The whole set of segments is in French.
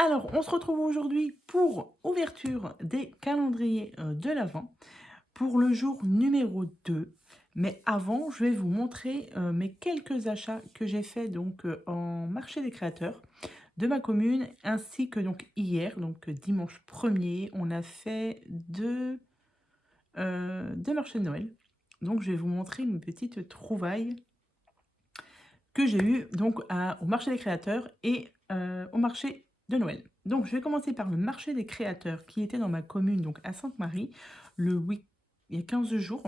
Alors, on se retrouve aujourd'hui pour ouverture des calendriers de l'Avent pour le jour numéro 2. Mais avant, je vais vous montrer mes quelques achats que j'ai faits donc en marché des créateurs de ma commune ainsi que donc hier, donc dimanche 1er, on a fait deux marchés de Noël. Donc, je vais vous montrer une petite trouvaille que j'ai eue donc au marché des créateurs et au marché de Noël. Donc, je vais commencer par le marché des créateurs qui était dans ma commune, donc à Sainte-Marie, il y a 15 jours,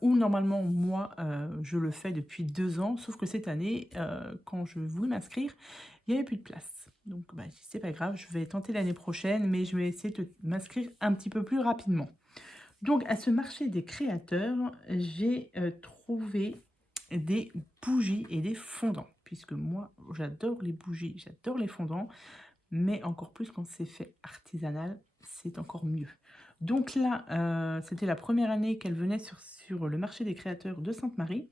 où normalement, moi, je le fais depuis 2 ans, sauf que cette année, quand je voulais m'inscrire, il n'y avait plus de place. Donc, bah, c'est pas grave, je vais tenter l'année prochaine, mais je vais essayer de m'inscrire un petit peu plus rapidement. Donc, à ce marché des créateurs, j'ai trouvé des bougies et des fondants, puisque moi, j'adore les bougies, j'adore les fondants, mais encore plus quand c'est fait artisanal, c'est encore mieux. Donc là, c'était la première année qu'elle venait sur le marché des créateurs de Sainte-Marie.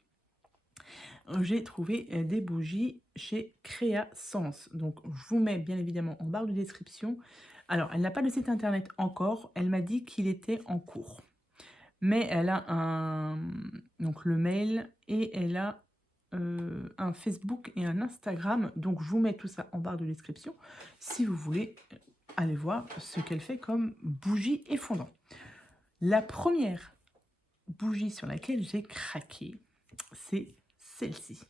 J'ai trouvé des bougies chez Créasens. Donc, je vous mets bien évidemment en barre de description. Alors, elle n'a pas de site internet encore. Elle m'a dit qu'il était en cours. Mais elle a donc le mail et elle a un Facebook et un Instagram. Donc, je vous mets tout ça en barre de description si vous voulez aller voir ce qu'elle fait comme bougie et fondant. La première bougie sur laquelle j'ai craqué, c'est celle-ci.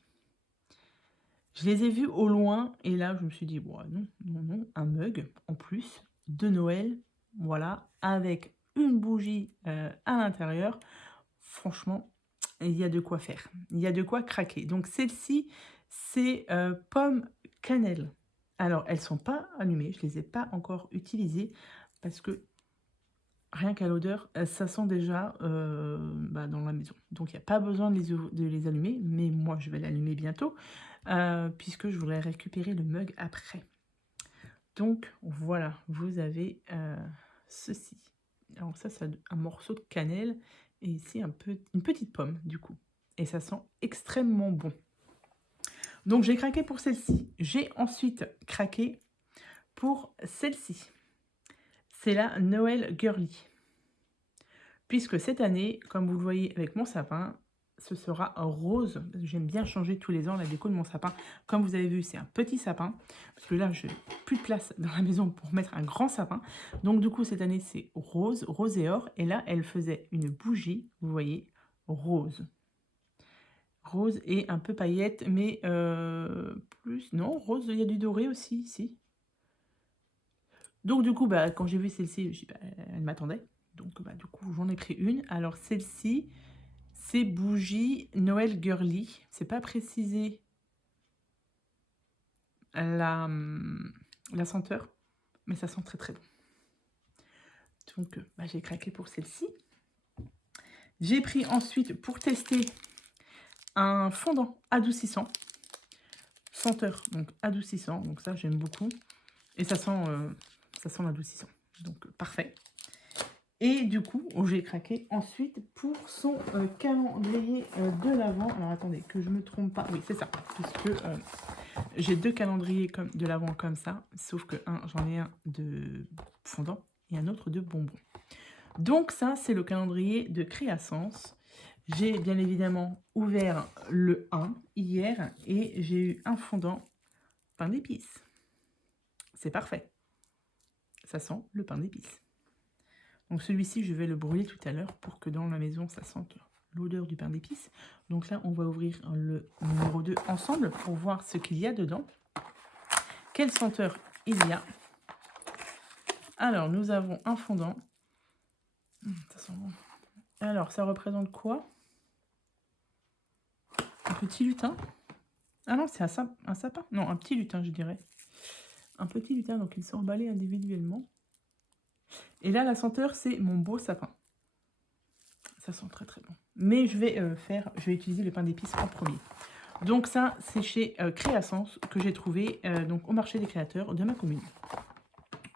Je les ai vues au loin et là, je me suis dit, bon, non, non, non, un mug en plus de Noël, voilà, avec une bougie à l'intérieur. Franchement, il y a de quoi faire. Il y a de quoi craquer. Donc, celle-ci, c'est pomme cannelle. Alors, elles ne sont pas allumées. Je ne les ai pas encore utilisées parce que rien qu'à l'odeur, ça sent déjà dans la maison. Donc, il n'y a pas besoin de les allumer. Mais moi, je vais l'allumer bientôt puisque je voudrais récupérer le mug après. Donc, voilà, vous avez ceci. Alors ça, c'est un morceau de cannelle et ici une petite pomme, du coup. Et ça sent extrêmement bon. Donc, j'ai craqué pour celle-ci. J'ai ensuite craqué pour celle-ci. C'est la Noël Girly. Puisque cette année, comme vous le voyez avec mon sapin, ce sera rose. J'aime bien changer tous les ans la déco de mon sapin. Comme vous avez vu, c'est un petit sapin. Parce que là, je n'ai plus de place dans la maison pour mettre un grand sapin. Donc, du coup, cette année, c'est rose, rose et or. Et là, elle faisait une bougie, vous voyez, rose. Rose et un peu paillette, mais plus... Non, rose, il y a du doré aussi, ici. Donc, du coup, quand j'ai vu celle-ci, elle m'attendait. Donc, du coup, j'en ai pris une. Alors, celle-ci... c'est bougie Noël Girly. C'est pas précisé la, la senteur, mais ça sent très très bon. Donc, j'ai craqué pour celle-ci. J'ai pris ensuite, pour tester, un fondant adoucissant. Senteur, donc adoucissant. Donc ça, j'aime beaucoup. Et ça sent l'adoucissant. Donc, parfait. Et du coup, j'ai craqué ensuite pour son calendrier de l'Avent. Alors, attendez, que je ne me trompe pas. Oui, c'est ça. Puisque j'ai 2 calendriers de l'Avent comme ça. Sauf que j'en ai un de fondant et un autre de bonbons. Donc, ça, c'est le calendrier de Créasens. J'ai bien évidemment ouvert le 1 hier et j'ai eu un fondant pain d'épices. C'est parfait. Ça sent le pain d'épices. Donc celui-ci, je vais le brûler tout à l'heure pour que dans la maison, ça sente l'odeur du pain d'épices. Donc là, on va ouvrir le numéro 2 ensemble pour voir ce qu'il y a dedans. Quelle senteur il y a. Alors, nous avons un fondant. Ça sent bon. Alors, ça représente quoi? Un petit lutin? Ah non, c'est un sapin. Non, un petit lutin, je dirais. Un petit lutin, donc ils sont emballés individuellement. Et là, la senteur, c'est mon beau sapin. Ça sent très très bon. Mais je vais utiliser le pain d'épices en premier. Donc ça, c'est chez Créasens que j'ai trouvé donc au marché des créateurs de ma commune.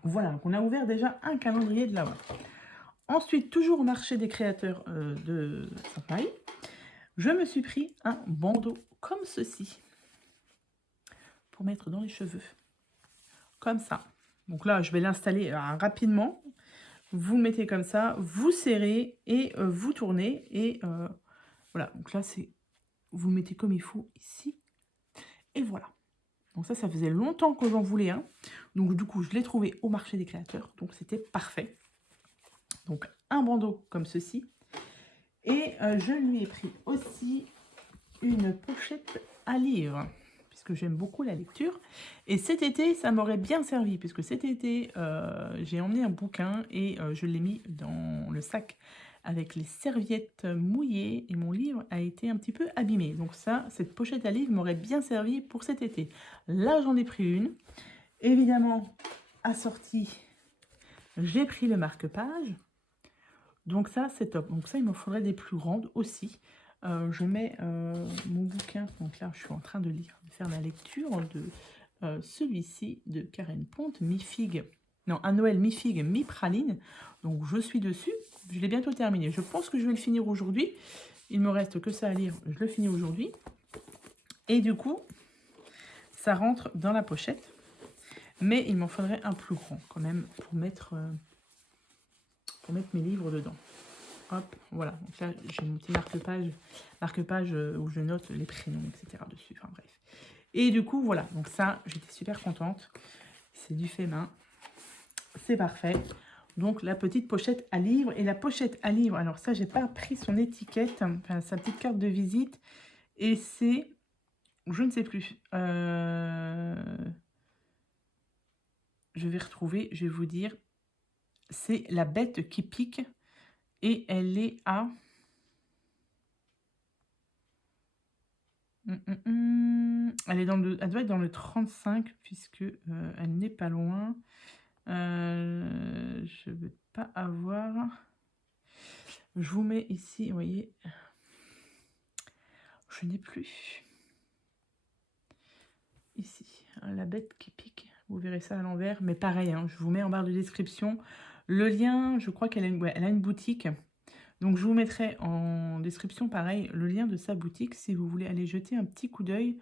Voilà, donc on a ouvert déjà un calendrier de l'Avent. Ensuite, toujours au marché des créateurs de Sainte-Marie, je me suis pris un bandeau comme ceci pour mettre dans les cheveux. comme ça. Donc là, je vais l'installer rapidement. Vous le mettez comme ça, vous serrez et vous tournez. Et voilà, donc là, vous le mettez comme il faut ici. Et voilà. Donc ça faisait longtemps que j'en voulais un. Donc du coup, je l'ai trouvé au marché des créateurs. Donc c'était parfait. Donc un bandeau comme ceci. Et je lui ai pris aussi une pochette à livres, puisque j'aime beaucoup la lecture. Et cet été, ça m'aurait bien servi, puisque cet été, j'ai emmené un bouquin et je l'ai mis dans le sac avec les serviettes mouillées et mon livre a été un petit peu abîmé. Donc ça, cette pochette à livres m'aurait bien servi pour cet été. Là, j'en ai pris une. Évidemment, assortie, j'ai pris le marque-page. Donc ça, c'est top. Donc ça, il me faudrait des plus grandes aussi. Je mets mon bouquin, donc là, je suis en train de lire, de faire la lecture de celui-ci de Karen Ponte, mi-figue. Non, un Noël mi-figue, mi-praline. Donc je suis dessus. Je l'ai bientôt terminé. Je pense que je vais le finir aujourd'hui. Il me reste que ça à lire. Je le finis aujourd'hui. Et du coup, ça rentre dans la pochette. Mais il m'en faudrait un plus grand quand même pour mettre mes livres dedans. Hop, voilà. Donc là, j'ai mon petit marque-page où je note les prénoms, etc. dessus. Enfin bref. Et du coup, voilà. Donc ça, j'étais super contente. C'est du fait main. C'est parfait. Donc la petite pochette à livres. Et la pochette à livres, alors ça, j'ai pas pris son étiquette, enfin sa petite carte de visite. Et c'est, je ne sais plus. Je vais retrouver, je vais vous dire. C'est La Bête qui pique. Et elle est à... Elle doit être dans le 35, puisque elle n'est pas loin. Je ne veux pas avoir... Je vous mets ici, vous voyez. Je n'ai plus. Ici, La Bête qui pique. Vous verrez ça à l'envers. Mais pareil, hein, je vous mets en barre de description. Le lien, je crois qu'elle a une boutique. Donc, je vous mettrai en description, pareil, le lien de sa boutique si vous voulez aller jeter un petit coup d'œil.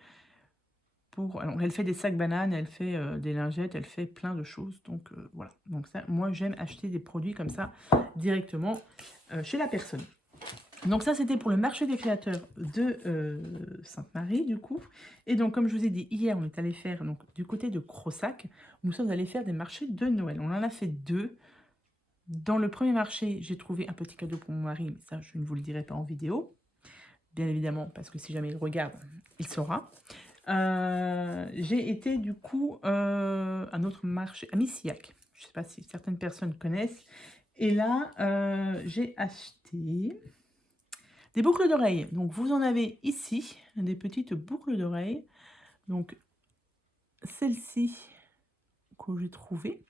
Alors, elle fait des sacs bananes, elle fait des lingettes, elle fait plein de choses. Donc, voilà. Donc, ça, moi, j'aime acheter des produits comme ça directement chez la personne. Donc, ça, c'était pour le marché des créateurs de Sainte-Marie, du coup. Et donc, comme je vous ai dit, hier, on est allé faire, donc, du côté de Crossac, nous sommes allés faire des marchés de Noël. On en a fait 2. Dans le premier marché, j'ai trouvé un petit cadeau pour mon mari, mais ça, je ne vous le dirai pas en vidéo. Bien évidemment, parce que si jamais il regarde, il saura. J'ai été du coup un autre marché à Missillac. Je ne sais pas si certaines personnes connaissent. Et là, j'ai acheté des boucles d'oreilles. Donc, vous en avez ici, des petites boucles d'oreilles. Donc, celle-ci que j'ai trouvée,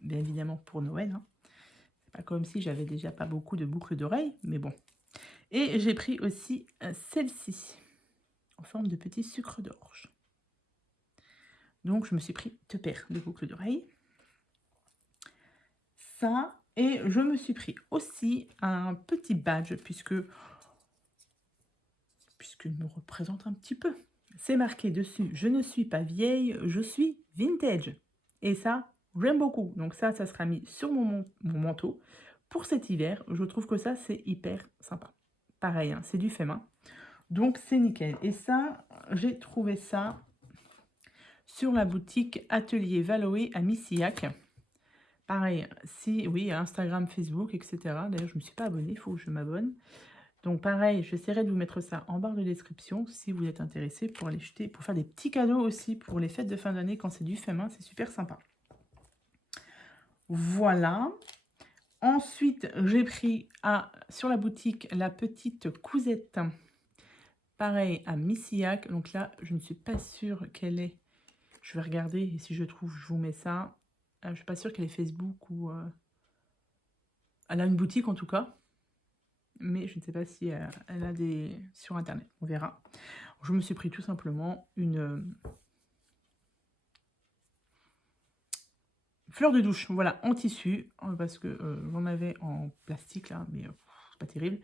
bien évidemment pour Noël. Hein. C'est pas comme si j'avais déjà pas beaucoup de boucles d'oreilles, mais bon. Et j'ai pris aussi celle-ci, en forme de petit sucre d'orge. Donc, je me suis pris 2 paires de boucles d'oreilles. Ça, et je me suis pris aussi un petit badge, puisqu'il me représente un petit peu. C'est marqué dessus, je ne suis pas vieille, je suis vintage. Et ça, j'aime beaucoup. Donc ça sera mis sur mon manteau pour cet hiver. Je trouve que ça, c'est hyper sympa. Pareil, hein, c'est du fait main. Donc, c'est nickel. Et ça, j'ai trouvé ça sur la boutique Atelier Valoé à Missillac. Pareil, oui, Instagram, Facebook, etc. D'ailleurs, je ne me suis pas abonnée, il faut que je m'abonne. Donc, pareil, j'essaierai de vous mettre ça en barre de description si vous êtes intéressé pour aller jeter, pour faire des petits cadeaux aussi pour les fêtes de fin d'année quand c'est du fait main, c'est super sympa. Voilà. Ensuite, j'ai pris sur la boutique la petite cousette. Pareil, à Missillac. Donc là, je ne suis pas sûre qu'elle est... Je vais regarder et si je trouve, je vous mets ça. Je ne suis pas sûre qu'elle est Facebook ou... Elle a une boutique en tout cas. Mais je ne sais pas si elle a des... sur Internet. On verra. Je me suis pris tout simplement une... fleur de douche. Voilà, en tissu. Parce que j'en avais en plastique là. Mais c'est pas terrible.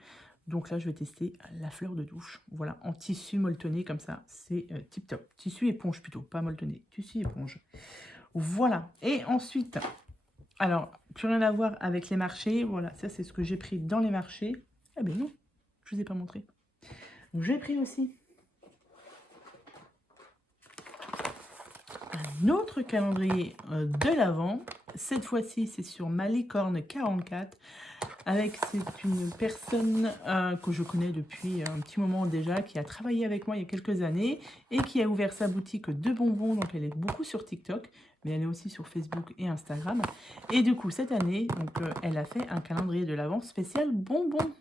Donc là, je vais tester la fleur de douche. Voilà, en tissu molletonné comme ça. C'est tip top. Tissu éponge plutôt, pas molletonné. Tissu éponge. Voilà. Et ensuite, alors, plus rien à voir avec les marchés. Voilà, ça c'est ce que j'ai pris dans les marchés. Ah ben non, je ne vous ai pas montré. J'ai pris aussi un autre calendrier de l'Avent. Cette fois-ci, c'est sur ma licorne 44. C'est une personne que je connais depuis un petit moment déjà, qui a travaillé avec moi il y a quelques années et qui a ouvert sa boutique de bonbons. Donc elle est beaucoup sur TikTok, mais elle est aussi sur Facebook et Instagram. Et du coup, cette année, donc, elle a fait un calendrier de l'Avent spécial bonbons.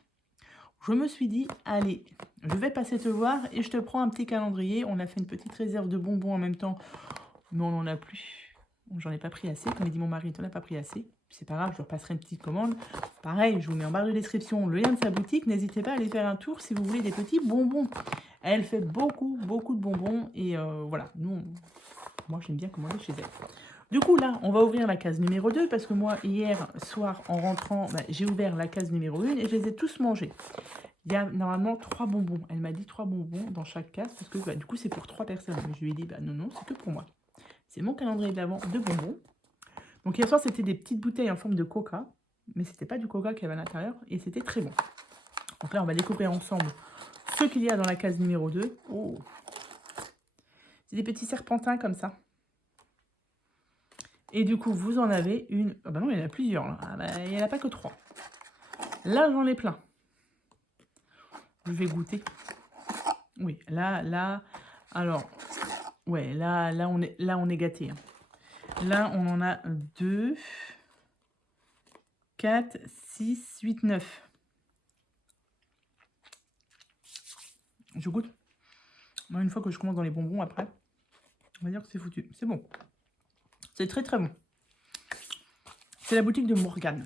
Je me suis dit, allez, je vais passer te voir et je te prends un petit calendrier. On a fait une petite réserve de bonbons en même temps, mais on n'en a plus. J'en ai pas pris assez. Comme dit mon mari, tu n'en as pas pris assez. C'est pas grave, je leur passerai une petite commande. Pareil, je vous mets en barre de description le lien de sa boutique. N'hésitez pas à aller faire un tour si vous voulez des petits bonbons. Elle fait beaucoup de bonbons. Et voilà, moi j'aime bien commander chez elle. Du coup, là, on va ouvrir la case numéro 2 parce que moi, hier soir, en rentrant, j'ai ouvert la case numéro 1 et je les ai tous mangés. Il y a normalement 3 bonbons. Elle m'a dit 3 bonbons dans chaque case parce que du coup, c'est pour 3 personnes. Mais je lui ai dit, non, c'est que pour moi. C'est mon calendrier de l'Avent de bonbons. Donc hier soir, c'était des petites bouteilles en forme de coca. Mais c'était pas du coca qu'il y avait à l'intérieur. Et c'était très bon. Donc là, on va découvrir ensemble ce qu'il y a dans la case numéro 2. Oh, c'est des petits serpentins comme ça. Et du coup, vous en avez une... Ah bah non, il y en a plusieurs. Là. Ah bah, il n'y en a pas que 3. Là, j'en ai plein. Je vais goûter. Oui, là... Alors, ouais, là, on est gâté. Hein. Là, on en a 2, 4, 6, 8, 9. Je goûte. Moi, une fois que je commence dans les bonbons, après, on va dire que c'est foutu. C'est bon. C'est très bon. C'est la boutique de Morgane.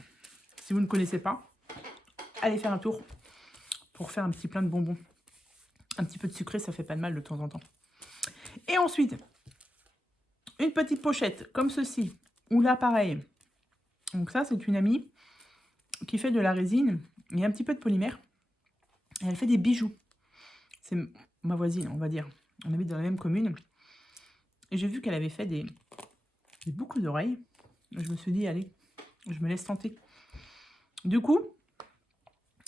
Si vous ne connaissez pas, allez faire un tour pour faire un petit plein de bonbons. Un petit peu de sucré, ça fait pas de mal de temps en temps. Et ensuite, une petite pochette comme ceci, ou là pareil. Donc ça, c'est une amie qui fait de la résine et un petit peu de polymère. Et elle fait des bijoux. C'est ma voisine, on va dire. On habite dans la même commune. Et j'ai vu qu'elle avait fait des boucles d'oreilles. Je me suis dit, allez, je me laisse tenter. Du coup,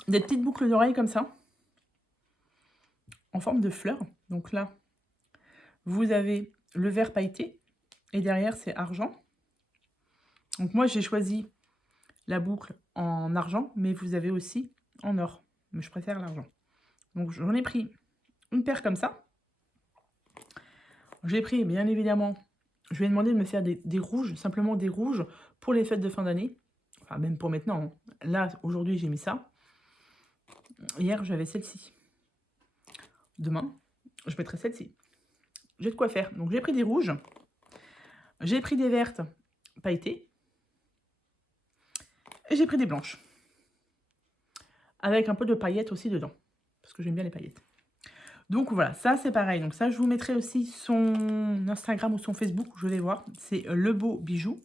des petites boucles d'oreilles comme ça, en forme de fleurs. Donc là, vous avez le vert pailleté. Et derrière, c'est argent. Donc moi, j'ai choisi la boucle en argent, mais vous avez aussi en or. Mais je préfère l'argent. Donc j'en ai pris une paire comme ça. J'ai pris, bien évidemment, je lui ai demandé de me faire des rouges, simplement des rouges pour les fêtes de fin d'année. Enfin, même pour maintenant. Hein. Là, aujourd'hui, j'ai mis ça. Hier, j'avais celle-ci. Demain, je mettrai celle-ci. J'ai de quoi faire. Donc, j'ai pris des rouges. J'ai pris des vertes pailletées. Et j'ai pris des blanches. Avec un peu de paillettes aussi dedans. Parce que j'aime bien les paillettes. Donc voilà, ça c'est pareil. Donc ça, je vous mettrai aussi son Instagram ou son Facebook, je vais voir. C'est Le Beau Bijou.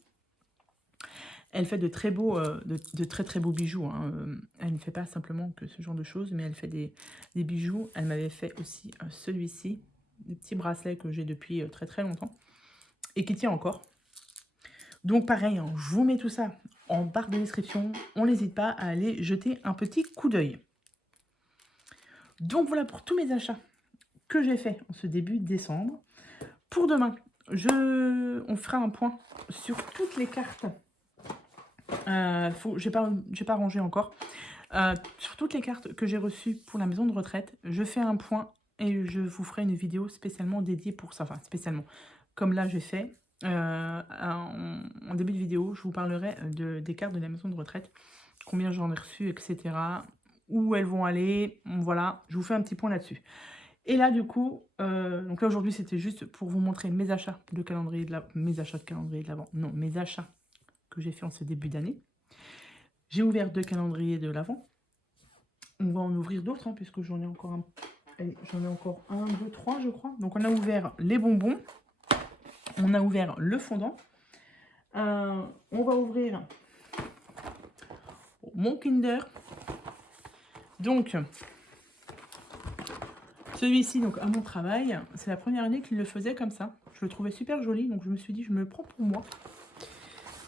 Elle fait de très très beaux bijoux. Hein. Elle ne fait pas simplement que ce genre de choses, mais elle fait des bijoux. Elle m'avait fait aussi celui-ci, des petits bracelets que j'ai depuis très longtemps et qui tient encore. Donc pareil, hein, je vous mets tout ça en barre de description. On n'hésite pas à aller jeter un petit coup d'œil. Donc voilà pour tous mes achats que j'ai fait en ce début décembre. Pour demain, on fera un point sur toutes les cartes. J'ai pas rangé encore. Sur toutes les cartes que j'ai reçues pour la maison de retraite, je fais un point et je vous ferai une vidéo spécialement dédiée pour ça. Enfin, spécialement. Comme là, j'ai fait. En début de vidéo, je vous parlerai des cartes de la maison de retraite. Combien j'en ai reçu, etc. Où elles vont aller. Voilà, je vous fais un petit point là-dessus. Et là, du coup, donc là, aujourd'hui, c'était juste pour vous montrer mes achats de calendrier de l'Avent. Mes achats de calendrier de l'Avent. Non, mes achats que j'ai fait en ce début d'année. J'ai ouvert 2 calendriers de l'Avent. On va en ouvrir d'autres, hein, puisque j'en ai encore j'en ai encore 1, 2, 3, je crois. Donc, on a ouvert les bonbons. On a ouvert le fondant. On va ouvrir mon Kinder. Donc, Celui-ci, donc à mon travail, c'est la première année qu'il le faisait comme ça. Je le trouvais super joli, donc je me suis dit, je me le prends pour moi.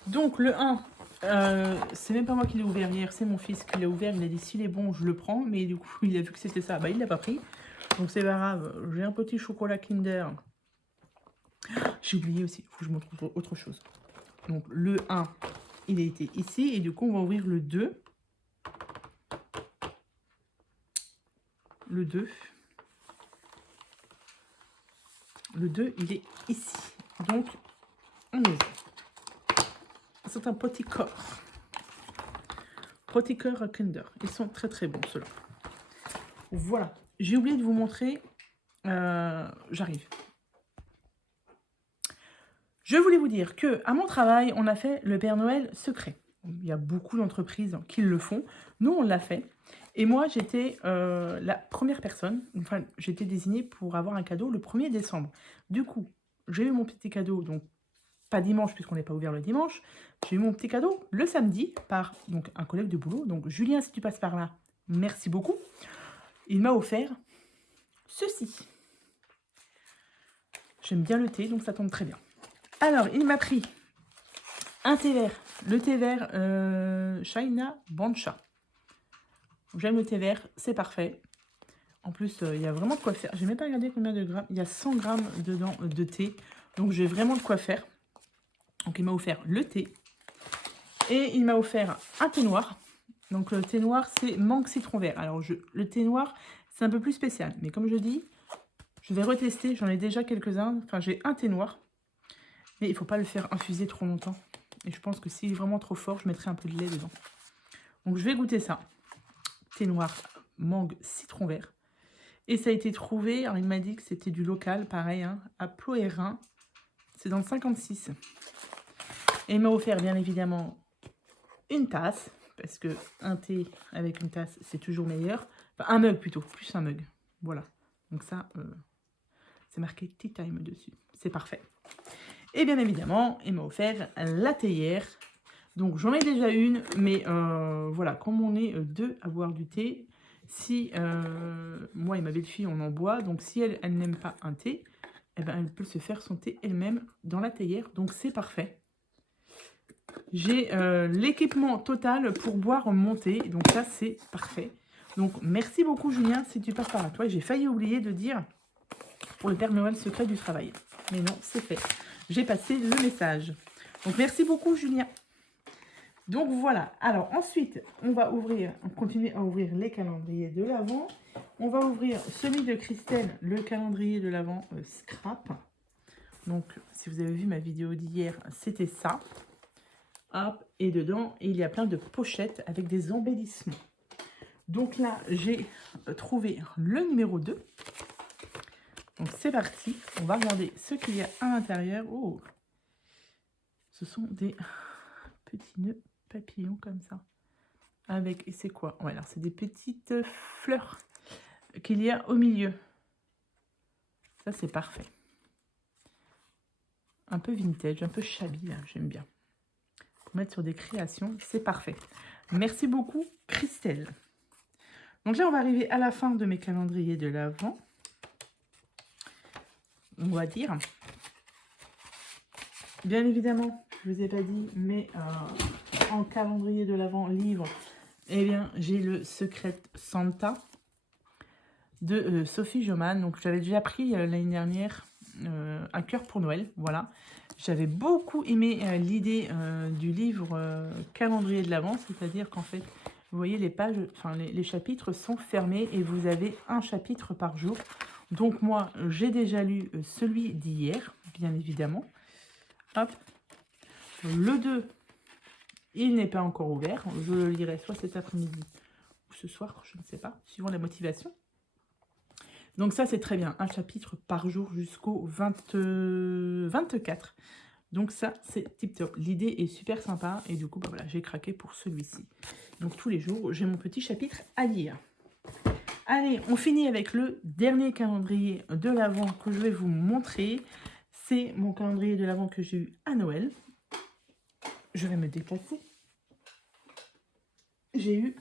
Donc le 1, c'est même pas moi qui l'ai ouvert hier, c'est mon fils qui l'a ouvert. Il a dit, s'il est bon, je le prends. Mais du coup, il a vu que c'était ça, bah il l'a pas pris. Donc c'est pas grave, j'ai un petit chocolat Kinder. J'ai oublié aussi, il faut que je me trouve autre chose. Donc le 1, il a été ici. Et du coup, on va ouvrir le 2. Le 2. Le 2, il est ici. Donc, on ouvre. C'est un petit corps. Petit corps Kinder. Ils sont très très bons, ceux-là. Voilà. J'ai oublié de vous montrer. J'arrive. Je voulais vous dire que à mon travail, on a fait le Père Noël secret. Il y a beaucoup d'entreprises qui le font. Nous, on l'a fait. Et moi, j'étais la première personne. Enfin, j'étais désignée pour avoir un cadeau le 1er décembre. Du coup, j'ai eu mon petit cadeau, donc pas dimanche, puisqu'on n'est pas ouvert le dimanche. J'ai eu mon petit cadeau le samedi par donc, un collègue de boulot. Donc, Julien, si tu passes par là, merci beaucoup. Il m'a offert ceci. J'aime bien le thé, donc ça tombe très bien. Alors, il m'a pris un thé vert. Le thé vert China Bancha. J'aime le thé vert, c'est parfait. En plus, il y a vraiment de quoi faire. Je n'ai même pas regardé combien de grammes. Il y a 100 grammes dedans de thé. Donc, j'ai vraiment de quoi faire. Donc, il m'a offert le thé. Et il m'a offert un thé noir. Donc, le thé noir, c'est mangue citron vert. Alors, le thé noir, c'est un peu plus spécial. Mais comme je dis, je vais retester. J'en ai déjà quelques-uns. Enfin, j'ai un thé noir. Mais il ne faut pas le faire infuser trop longtemps. Et je pense que s'il est vraiment trop fort, je mettrai un peu de lait dedans. Donc, je vais goûter ça. Thé noir, mangue, citron vert. Et ça a été trouvé, alors il m'a dit que c'était du local, pareil, hein, à Ploérin. C'est dans le 56. Et il m'a offert, bien évidemment, une tasse. Parce que un thé avec une tasse, c'est toujours meilleur. Enfin, un mug plutôt, plus un mug. Voilà. Donc ça, c'est marqué Tea Time dessus. C'est parfait. Et bien évidemment, il m'a offert la théière. Donc j'en ai déjà une, mais voilà, comme on est deux à boire du thé, si moi et ma belle-fille on en boit, donc si elle n'aime pas un thé, eh ben, elle peut se faire son thé elle-même dans la théière, donc c'est parfait. J'ai l'équipement total pour boire mon thé, donc ça c'est parfait. Donc merci beaucoup Julien si tu passes par là. Toi, j'ai failli oublier de dire pour le Père Noël secret du travail. Mais non, c'est fait. J'ai passé le message. Donc merci beaucoup Julien. Donc voilà, alors ensuite, on va continuer à ouvrir les calendriers de l'Avent. On va ouvrir celui de Christelle, le calendrier de l'Avent Scrap. Donc, si vous avez vu ma vidéo d'hier, c'était ça. Hop, et dedans, il y a plein de pochettes avec des embellissements. Donc là, j'ai trouvé le numéro 2. Donc c'est parti, on va regarder ce qu'il y a à l'intérieur. Oh, ce sont des petits nœuds papillons comme ça. Avec, et c'est quoi? Ouais, alors c'est des petites fleurs qu'il y a au milieu. Ça, c'est parfait. Un peu vintage, un peu shabby, j'aime bien. Pour mettre sur des créations, c'est parfait. Merci beaucoup, Christelle. Donc là, on va arriver à la fin de mes calendriers de l'Avent. On va dire. Bien évidemment, je ne vous ai pas dit, mais en calendrier de l'Avent livre, eh bien, j'ai le Secret Santa de Sophie Joman. Donc, j'avais déjà pris l'année dernière un cœur pour Noël. Voilà. J'avais beaucoup aimé l'idée du livre calendrier de l'Avent, c'est-à-dire qu'en fait, vous voyez, les pages, enfin, les chapitres sont fermés et vous avez un chapitre par jour. Donc, moi, j'ai déjà lu celui d'hier, bien évidemment. Hop. Le 2, il n'est pas encore ouvert. Je le lirai soit cet après-midi ou ce soir, je ne sais pas, suivant la motivation. Donc ça, c'est très bien. Un chapitre par jour jusqu'au 24. Donc ça, c'est tip top. L'idée est super sympa. Et du coup, bah voilà, j'ai craqué pour celui-ci. Donc tous les jours, j'ai mon petit chapitre à lire. Allez, on finit avec le dernier calendrier de l'Avent que je vais vous montrer. C'est mon calendrier de l'Avent que j'ai eu à Noël. Je vais me déplacer. J'ai eu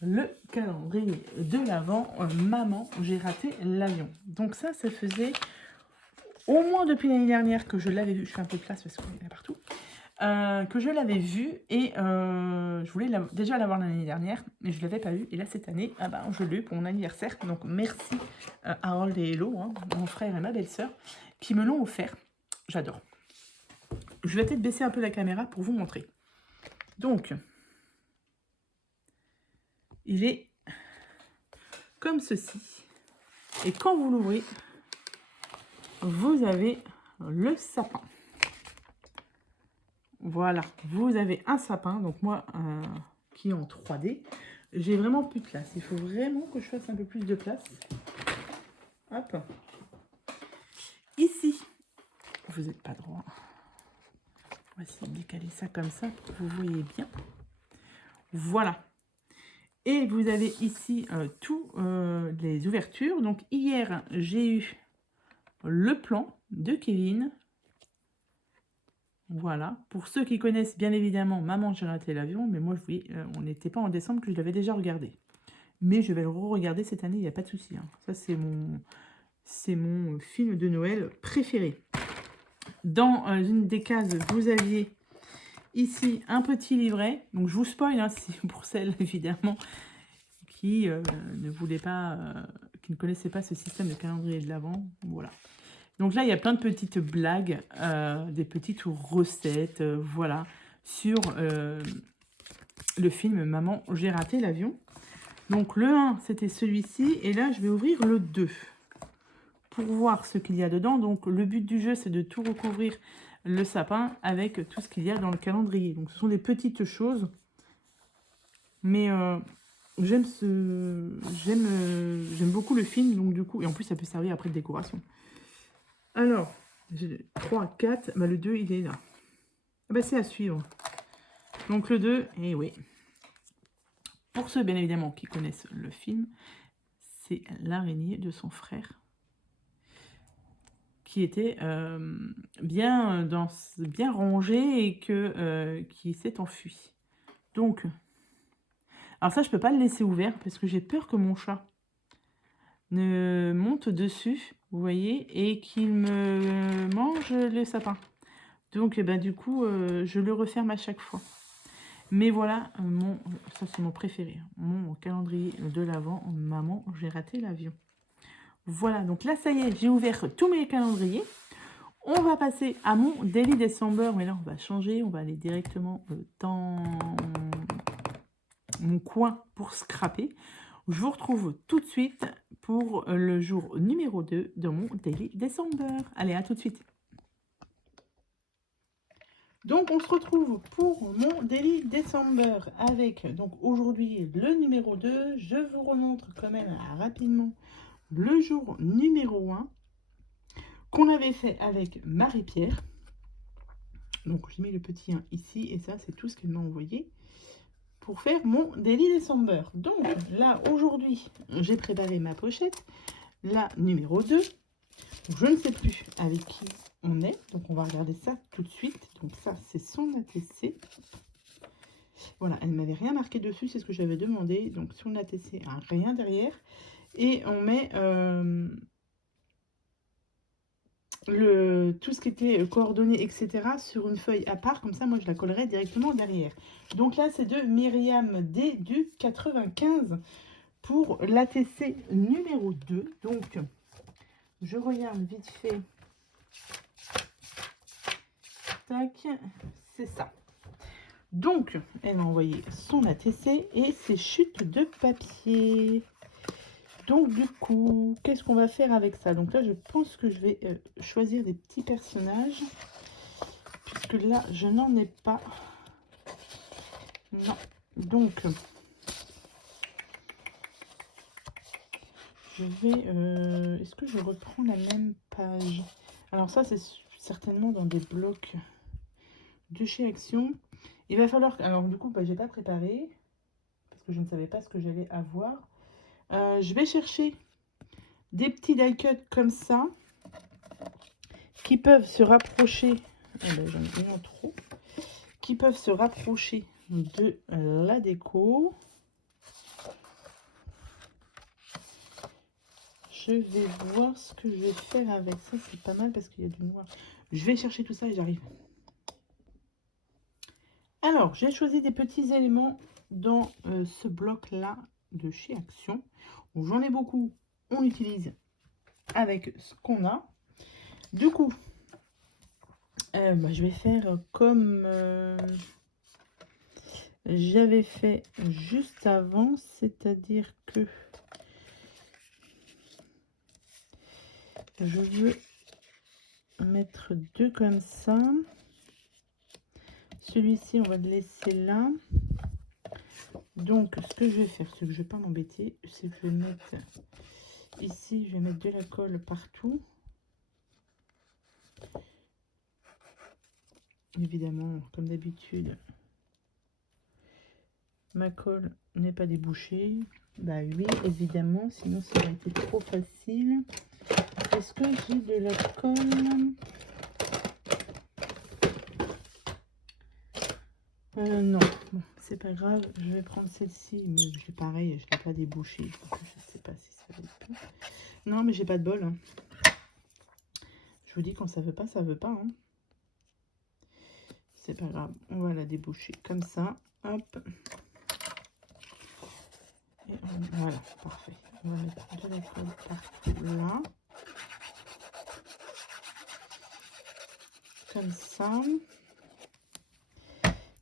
le calendrier de l'Avent. Maman, j'ai raté l'avion. Donc ça faisait au moins depuis l'année dernière que je l'avais vu. Je fais un peu de place parce qu'il y en a partout. Que je l'avais vu et je voulais déjà l'avoir l'année dernière, mais je ne l'avais pas eu. Et là, cette année, ah ben, je l'ai eu pour mon anniversaire. Donc merci Harold et Hello, hein, mon frère et ma belle-sœur, qui me l'ont offert. J'adore. Je vais peut-être baisser un peu la caméra pour vous montrer. Donc, il est comme ceci. Et quand vous l'ouvrez, vous avez le sapin. Voilà, vous avez un sapin. Donc moi, qui est en 3D, j'ai vraiment plus de place. Il faut vraiment que je fasse un peu plus de place. Hop. Ici, vous n'êtes pas droit. On va essayer de décaler ça comme ça pour que vous voyez bien. Voilà. Et vous avez ici tous les ouvertures. Donc hier, j'ai eu le plan de Kevin. Voilà. Pour ceux qui connaissent bien évidemment Maman, j'ai raté l'avion. Mais moi, oui, on n'était pas en décembre que je l'avais déjà regardé. Mais je vais le re-regarder cette année, il n'y a pas de souci. Hein. Ça, c'est mon film de Noël préféré. Dans une des cases, vous aviez ici un petit livret. Donc, je vous spoil, hein, pour celles, évidemment, qui ne voulaient pas, qui ne connaissaient pas ce système de calendrier de l'Avent. Voilà. Donc là, il y a plein de petites blagues, des petites recettes, voilà, sur le film Maman, j'ai raté l'avion. Donc le 1, c'était celui-ci, et là, je vais ouvrir le 2 pour voir ce qu'il y a dedans. Donc le but du jeu, c'est de tout recouvrir le sapin avec tout ce qu'il y a dans le calendrier. Donc ce sont des petites choses, mais j'aime beaucoup le film, donc du coup, et en plus, ça peut servir après de décoration. Alors, j'ai 3, 4, bah, le 2, il est là. Ah bah, c'est à suivre. Donc le 2, et oui. Pour ceux, bien évidemment, qui connaissent le film, c'est l'araignée de son frère qui était bien rangé et qui s'est enfui. Donc, alors ça, je peux pas le laisser ouvert parce que j'ai peur que mon chat ne monte dessus, vous voyez, et qu'il me mange le sapin. Donc, ben, du coup, je le referme à chaque fois. Mais voilà, ça c'est mon préféré, mon calendrier de l'Avent. Maman, j'ai raté l'avion. Voilà, donc là, ça y est, j'ai ouvert tous mes calendriers. On va passer à mon Daily December, mais là, on va changer. On va aller directement dans mon coin pour scraper. Je vous retrouve tout de suite pour le jour numéro 2 de mon Daily December. Allez, à tout de suite. Donc, on se retrouve pour mon Daily December avec, donc aujourd'hui, le numéro 2. Je vous remontre quand même rapidement le jour numéro 1 qu'on avait fait avec Marie-Pierre. Donc, j'ai mis le petit 1 ici et ça, c'est tout ce qu'elle m'a envoyé pour faire mon Daily December. Donc, là, aujourd'hui, j'ai préparé ma pochette, la numéro 2. Je ne sais plus avec qui on est, donc on va regarder ça tout de suite. Donc ça, c'est son ATC. Voilà, elle ne m'avait rien marqué dessus, c'est ce que j'avais demandé. Donc son ATC, rien derrière. Et on met tout ce qui était coordonnées, etc. sur une feuille à part. Comme ça, moi, je la collerai directement derrière. Donc là, c'est de Myriam D du 95 pour l'ATC numéro 2. Donc, je regarde vite fait. Tac, c'est ça. Donc, elle m'a envoyé son ATC et ses chutes de papier. Donc, du coup, qu'est-ce qu'on va faire avec ça? Donc là, je pense que je vais choisir des petits personnages. Puisque là, je n'en ai pas. Non. Donc, je vais... est-ce que je reprends la même page? Alors ça, c'est certainement dans des blocs de chez Action. Il va falloir... Alors du coup, j'ai pas préparé. Parce que je ne savais pas ce que j'allais avoir. Je vais chercher des petits die-cut comme ça. Qui peuvent se rapprocher... j'en ai vraiment trop. Qui peuvent se rapprocher de la déco. je vais voir ce que je vais faire avec ça. C'est pas mal parce qu'il y a du noir. Je vais chercher tout ça et j'arrive. Alors, j'ai choisi des petits éléments dans ce bloc-là de chez Action. J'en ai beaucoup. On utilise avec ce qu'on a. Du coup, je vais faire comme j'avais fait juste avant, c'est-à-dire que je veux mettre deux comme ça. Celui-ci, on va le laisser là. Donc, ce que je vais faire, c'est que je ne vais pas m'embêter, c'est que je vais mettre ici, je vais mettre de la colle partout. Évidemment, comme d'habitude, ma colle n'est pas débouchée. Bah oui, évidemment, sinon ça aurait été trop facile. Est-ce que j'ai de la colle? Non, bon, c'est pas grave, je vais prendre celle-ci, mais j'ai pareil, je l'ai pas débouchée, donc je sais pas si ça va être... Non, mais j'ai pas de bol. Hein. Je vous dis, quand ça veut pas, ça veut pas. Hein. C'est pas grave, on va la déboucher comme ça, hop. Et voilà, parfait. On va mettre de la colle partout là. Comme ça.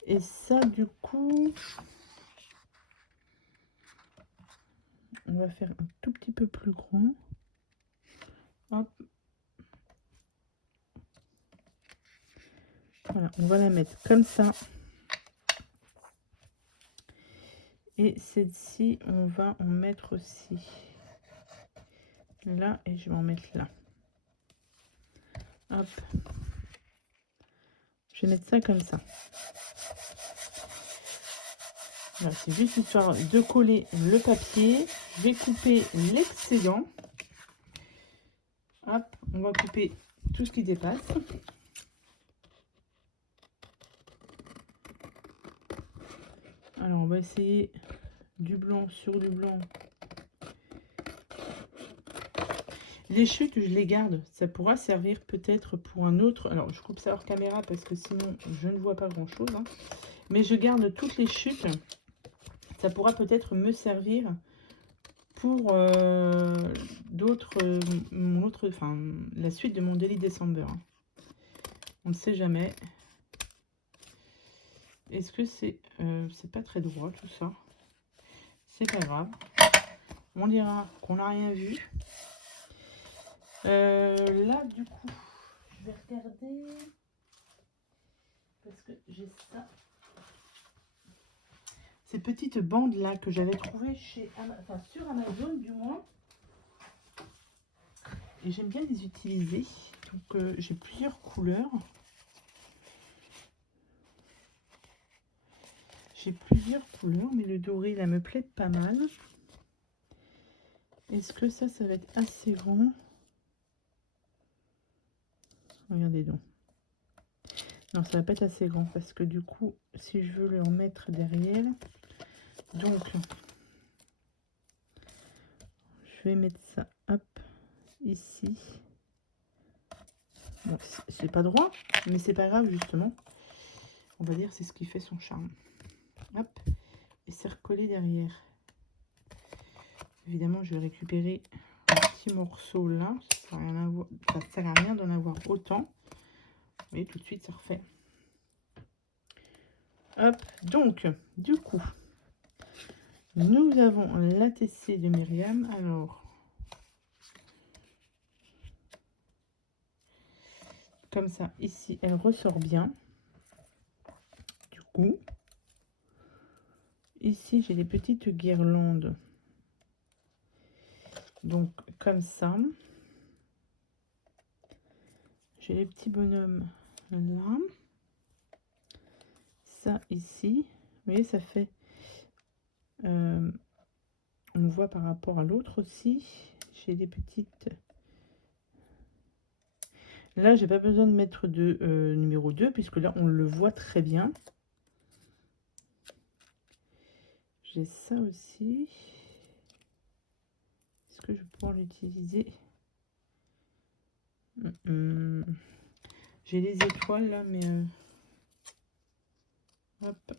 Et ça, du coup, on va faire un tout petit peu plus grand. Hop. Voilà, on va la mettre comme ça. Et celle-ci, on va en mettre aussi là et je vais en mettre là. Hop. Je vais mettre ça comme ça. Voilà, c'est juste histoire de coller le papier. Je vais couper l'excédent. Hop, on va couper tout ce qui dépasse. Alors, on va essayer du blanc sur du blanc. Les chutes, je les garde. Ça pourra servir peut-être pour un autre. Alors, je coupe ça hors caméra parce que sinon, je ne vois pas grand-chose. Hein. Mais je garde toutes les chutes. Ça pourra peut-être me servir pour d'autres... la suite de mon Daily December. Hein. On ne sait jamais. Est-ce que c'est pas très droit tout ça? C'est pas grave. On dira qu'on n'a rien vu. Là, du coup, je vais regarder. Parce que j'ai ça. Ces petites bandes là que j'avais trouvées sur Amazon du moins. Et j'aime bien les utiliser. Donc j'ai plusieurs couleurs. J'ai plusieurs couleurs, mais le doré là me plaît pas mal. Est-ce que ça va être assez grand? Regardez donc. Non, ça va pas être assez grand parce que du coup, si je veux le remettre derrière, donc je vais mettre ça, hop, ici. Bon, c'est pas droit, mais c'est pas grave justement. On va dire c'est ce qui fait son charme. Hop, et c'est recollé derrière. Évidemment, je vais récupérer un petit morceau là. Ça sert à rien d'en avoir autant. Mais tout de suite, ça refait. Hop, donc, du coup, nous avons la TC de Myriam. Alors, comme ça, ici, elle ressort bien. Du coup, ici, j'ai des petites guirlandes. Donc, comme ça. J'ai les petits bonhommes là. Ça, ici. Vous voyez, ça fait... on voit par rapport à l'autre aussi. J'ai des petites... Là, j'ai pas besoin de mettre de numéro 2, puisque là, on le voit très bien. J'ai ça aussi. Est-ce que je vais pouvoir l'utiliser? J'ai les étoiles là, mais hop.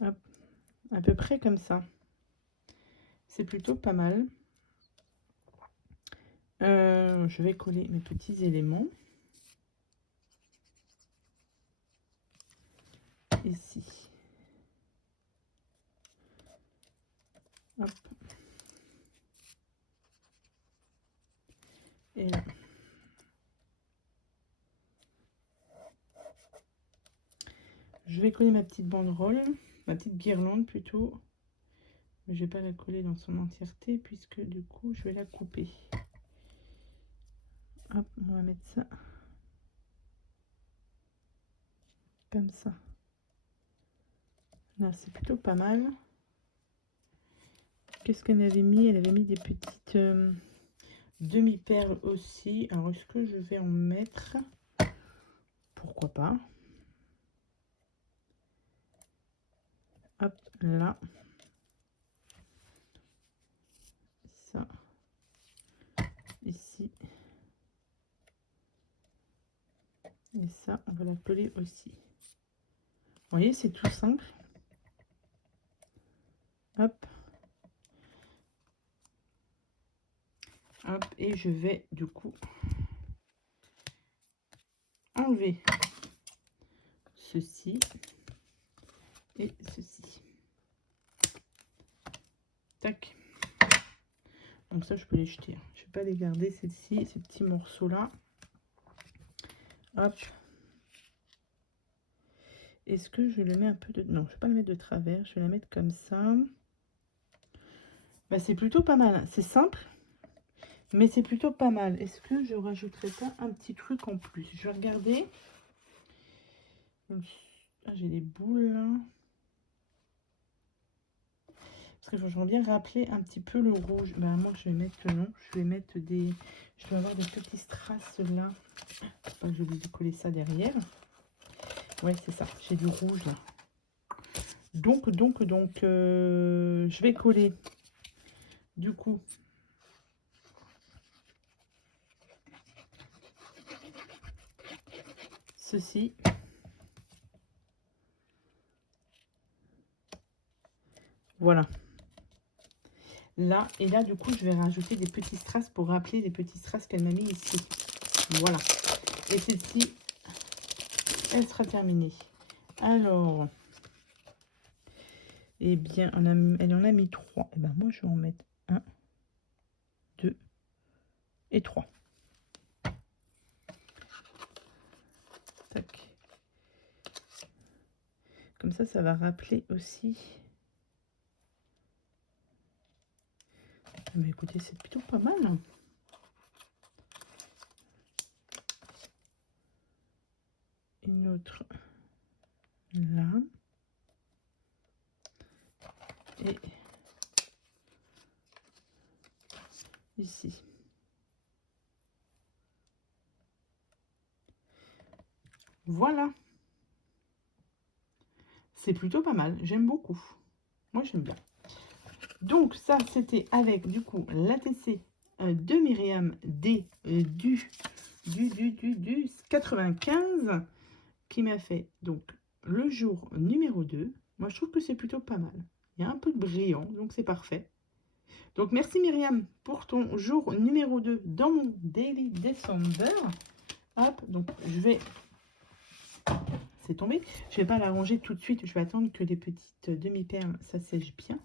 Hop, à peu près comme ça. C'est plutôt pas mal. Je vais coller mes petits éléments. Ici. Hop. Et là. Je vais coller ma petite banderole, ma petite guirlande plutôt. Mais je vais pas la coller dans son entièreté puisque du coup je vais la couper. Hop, on va mettre ça comme ça. Là, c'est plutôt pas mal. Qu'est-ce qu'elle avait mis? Elle avait mis des petites demi-perles aussi. Alors, est-ce que je vais en mettre? Pourquoi pas? Hop, là. Ça. Ici. Et ça, on va la coller aussi. Vous voyez, c'est tout simple. Hop. Hop, et je vais du coup enlever ceci et ceci. Tac. Donc ça, je peux les jeter. Je ne vais pas les garder, celles-ci, ces petits morceaux-là. Hop. Est-ce que je le mets un peu de... Non, je ne vais pas le mettre de travers. Je vais la mettre comme ça. Bah, c'est plutôt pas mal. C'est simple, mais c'est plutôt pas mal. Est-ce que je rajouterai pas un petit truc en plus? Je vais regarder. Ah, j'ai des boules là. Parce que j'aimerais bien rappeler un petit peu le rouge. Bah, moi, je vais mettre... Non, je vais mettre des... Je dois avoir des petits strass là. Faut pas que j'oublie de coller ça derrière. Ouais, c'est ça. J'ai du rouge là. Donc, je vais coller. Du coup, ceci. Voilà. Là, et là, du coup, je vais rajouter des petits strass pour rappeler les petits strass qu'elle m'a mis ici. Voilà. Et celle-ci, elle sera terminée. Alors, eh bien, elle en a mis 3. Et ben moi, je vais en mettre 1, 2 et 3. Tac. Comme ça va rappeler aussi. Mais écoutez, c'est plutôt pas mal. Une autre là. Et ici. Voilà. C'est plutôt pas mal. J'aime beaucoup. Moi, j'aime bien. Donc, ça, c'était avec, du coup, l'ATC de Myriam du 95 qui m'a fait, donc, le jour numéro 2. Moi, je trouve que c'est plutôt pas mal. Il y a un peu de brillant, donc c'est parfait. Donc, merci Myriam pour ton jour numéro 2 dans mon Daily December. Hop, donc, je vais... C'est tombé. Je vais pas la ranger tout de suite. Je vais attendre que les petites demi-perles, ça sèche bien.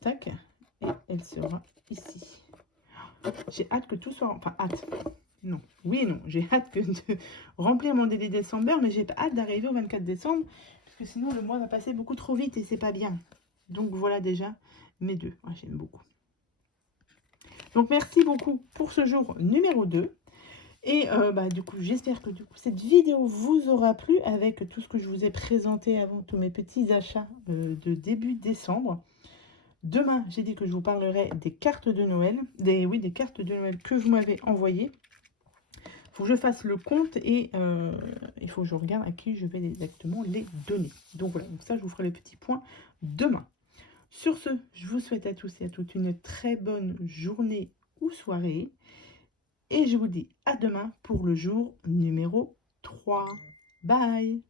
Tac. Et elle sera ici. J'ai hâte que tout soit... Enfin, hâte. Non. Oui et non. J'ai hâte de remplir mon Daily December, mais j'ai hâte d'arriver au 24 décembre. Parce que sinon, le mois va passer beaucoup trop vite et c'est pas bien. Donc, voilà déjà mes deux. Ah, j'aime beaucoup. Donc, merci beaucoup pour ce jour numéro 2. Et du coup, j'espère que du coup, cette vidéo vous aura plu avec tout ce que je vous ai présenté avant, tous mes petits achats de début décembre. Demain, j'ai dit que je vous parlerai des cartes de Noël, des cartes de Noël que vous m'avez envoyées. Il faut que je fasse le compte et il faut que je regarde à qui je vais exactement les donner. Donc voilà, donc ça, je vous ferai le petit point demain. Sur ce, je vous souhaite à tous et à toutes une très bonne journée ou soirée. Et je vous dis à demain pour le jour numéro 3. Bye!